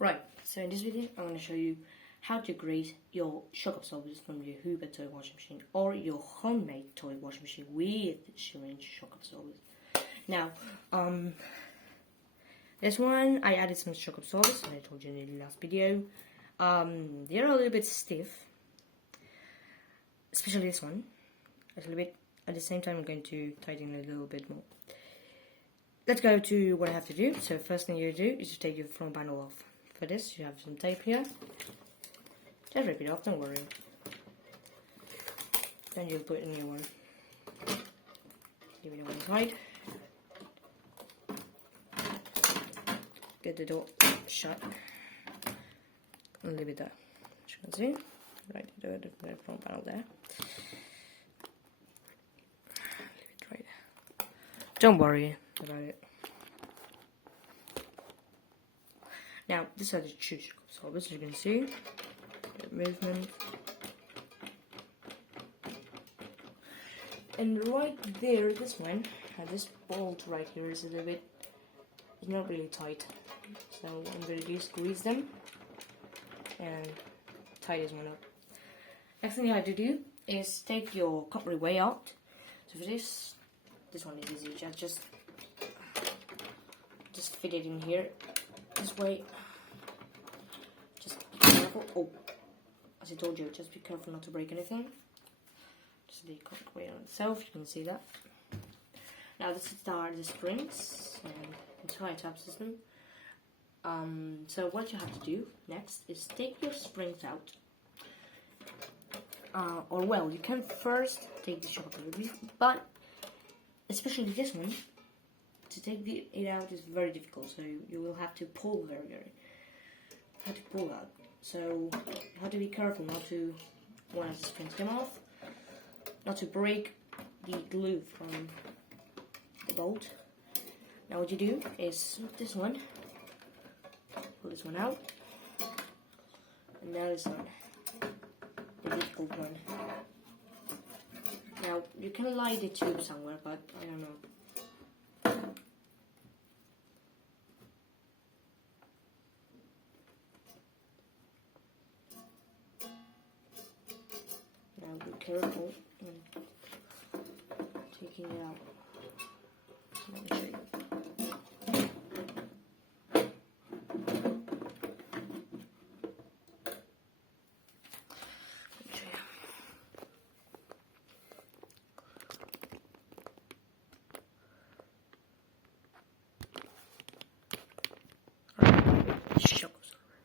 Right, so in this video I'm going to show you how to grade your shock absorbers from your Hoover toy washing machine or your homemade toy washing machine with syringe shock absorbers. Now, this one I added some shock absorbers, as I told you in the last video. They're a little bit stiff, especially this one. A little bit. At the same time, I'm going to tighten it a little bit more. Let's go to what I have to do. So first thing you do is to take your front panel off. For this, you have some tape here. Just rip it off, don't worry. Then you'll put a new one. Give it one side. Get the door shut. And leave it there. As you can see, right, the front panel there. Leave it right there. Don't worry about it. Now, these are the two shock absorbers, as you can see. The movement. And right there, this one, this bolt right here is a little bit, it's not really tight. So I'm going to do squeeze them and tie this one up. Next thing you have to do is take your coppery way out. So for this one is easy. Just fit it in here. This way. Just be careful. Oh, as I told you, just be careful not to break anything. Just the coppery on itself. You can see that. Now this are the springs and the tie-tap system. So what you have to do next is take your springs out. Or well, you can first take the shock absorber, but especially this one, to take it out is very difficult. So you will have to pull have to pull out. So you have to be careful not to, once the springs come off, not to break the glue from the bolt. Now what you do is this one. Pull this one out, and now this one, the difficult one. Now you can light the tube somewhere, but I don't know. Now be careful in taking it out. So let me show you. Shock absorber.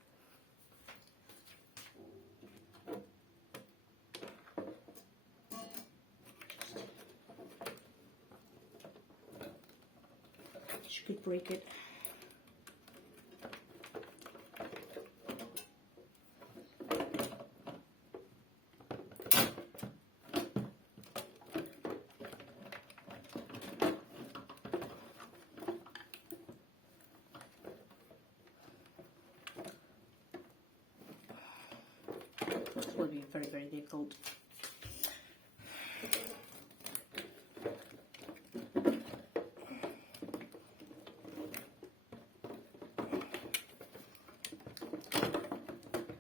You could break it. This will be very, very difficult.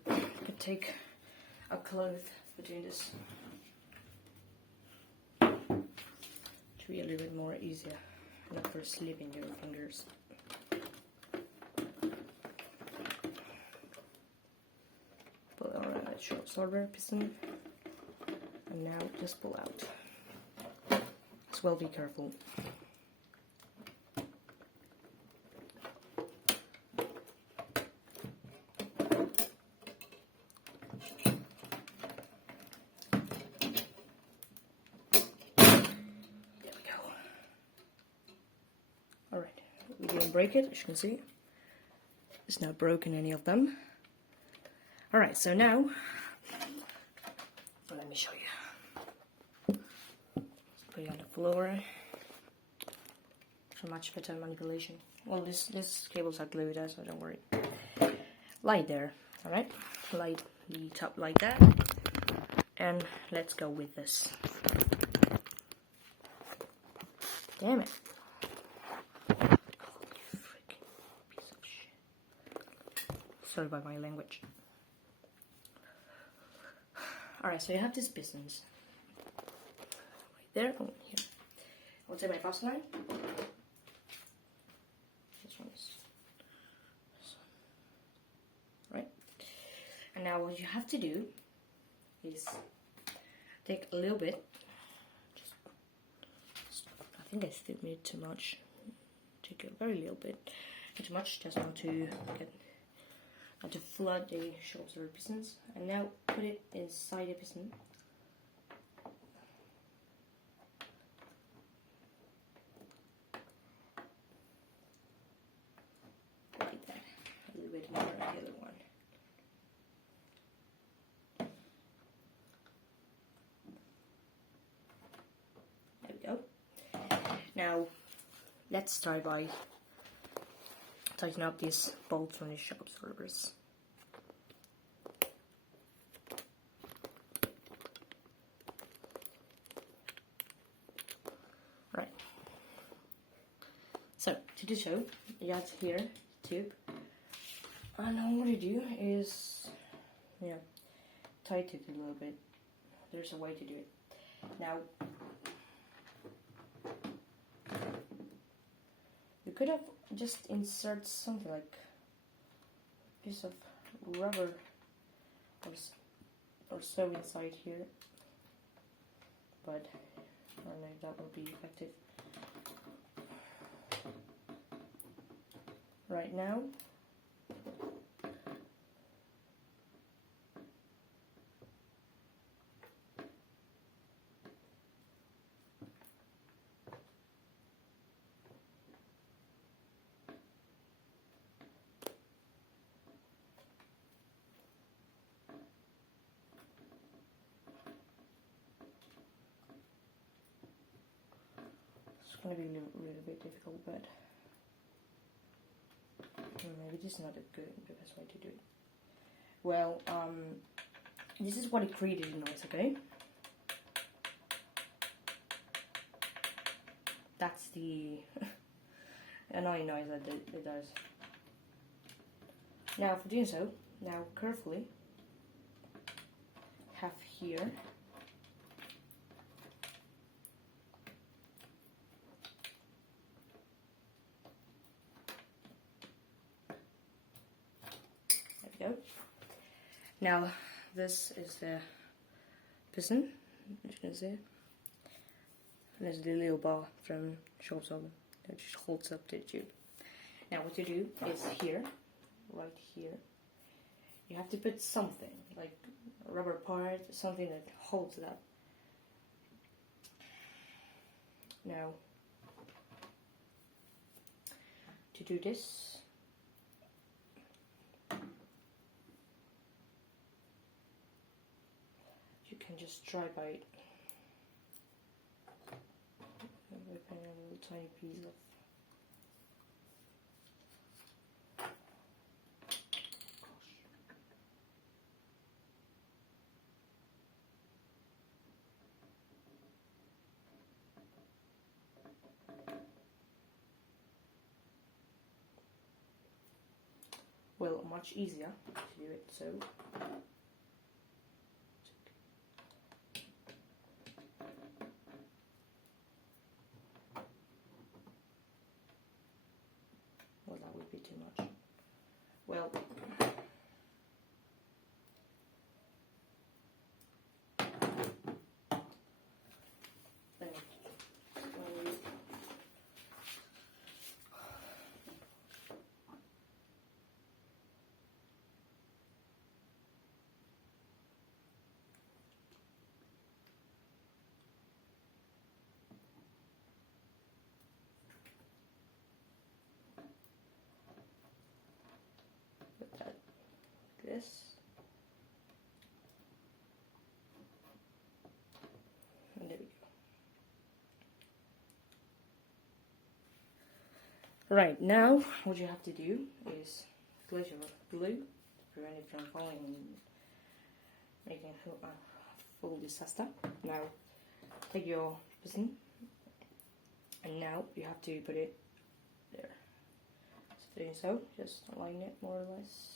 You could take a cloth for doing this. To be a little bit more easier, not for slipping your fingers. Pull out a shock absorber piston, and now just pull out. As well, be careful. There we go. Alright, we didn't break it, as you can see. It's not broken, any of them. Alright, so now, let me show you. Let's put it on the floor. For much better manipulation. Well, these cables are glued there, so don't worry. Light there, alright? Light the top like that. And let's go with this. Damn it. Sorry about my language. Alright, so you have this pistons. Right there, oh, here. I'll take my fastener. This one is this one. Right? And now what you have to do is take a little bit. I think I still made too much. Take a very little bit. Not too much, just not to get not to flood the shock absorber pistons. And now put it inside the piston. Like that. A little bit more on the other one. There we go. Now let's start by tighten up these bolts from the shock absorbers. Right. So to do so, you got here tube. And what you do is, tighten it a little bit. There's a way to do it. Now, you could have just insert something like a piece of rubber or so inside here, but I don't know if that will be effective. Right now, it's going to be a little bit difficult, but maybe this is not the best way to do it. Well, this is what it created the noise, okay? That's the annoying noise that it does. Now for doing so, now carefully have here go. Now this is the piston, as you can see. And there's the little bar from shock absorber that just holds up the tube. Now what you do is here, right here, you have to put something, like a rubber part, something that holds it up. Now, to do this, you can just try by ripping a little tiny piece of well, much easier to do it so. Well, that would be too much. Well, then put that like this. And there we go. Right, now what you have to do is place your glue to prevent it from falling and making a full disaster. Now take your piston and now you have to put it there. So doing so, just align it more or less.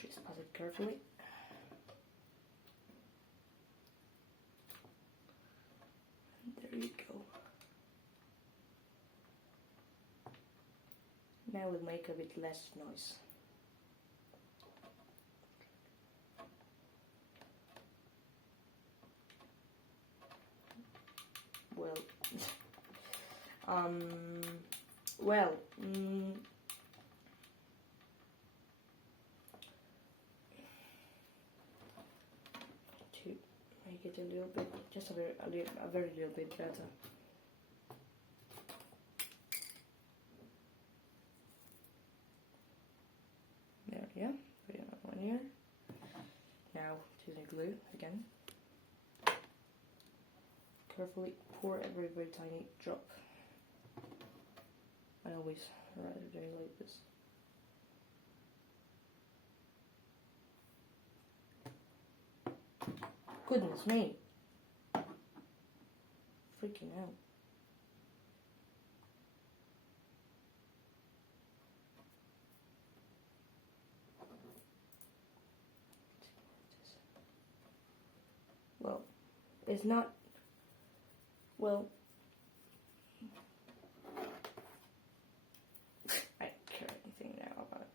Just pass it carefully. There you go. Now we'll make a bit less noise. Well, to make it a little bit, just a very little bit better. There, yeah, put another one here. Now to the glue again. Carefully pour a very, very tiny drop. I always rather do it like this. Goodness me. Freaking out. Well, it's not, well, I don't care anything now about it.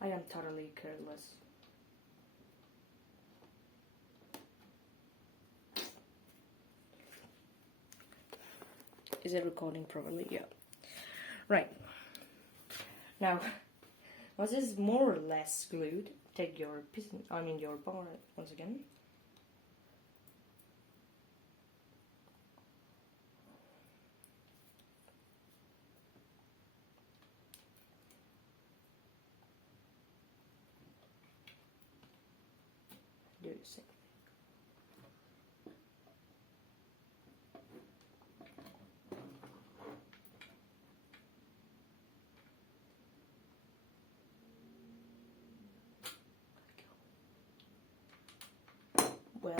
I am totally careless. Is it recording properly? Yeah. Right. Now, once this is more or less glued, take your piston, your bar once again. Do the same. Well,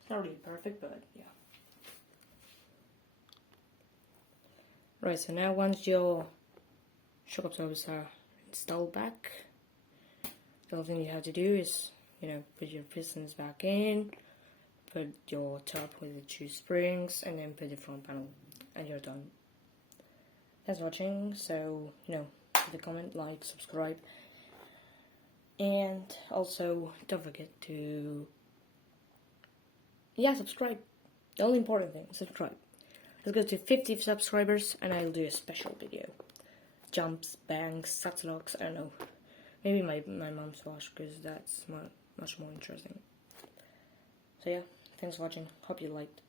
it's not really perfect, but yeah. Right, so now once your shock absorbers are installed back, the only thing you have to do is, put your pistons back in, put your top with the two springs, and then put the front panel, and you're done. Thanks for watching, so, leave a comment, like, subscribe, and also don't forget to, subscribe. The only important thing, subscribe. Let's go to 50 subscribers, and I'll do a special video. Jumps, bangs, satellocks, I don't know. Maybe my mom's wash, because that's much more interesting. So yeah, thanks for watching. Hope you liked.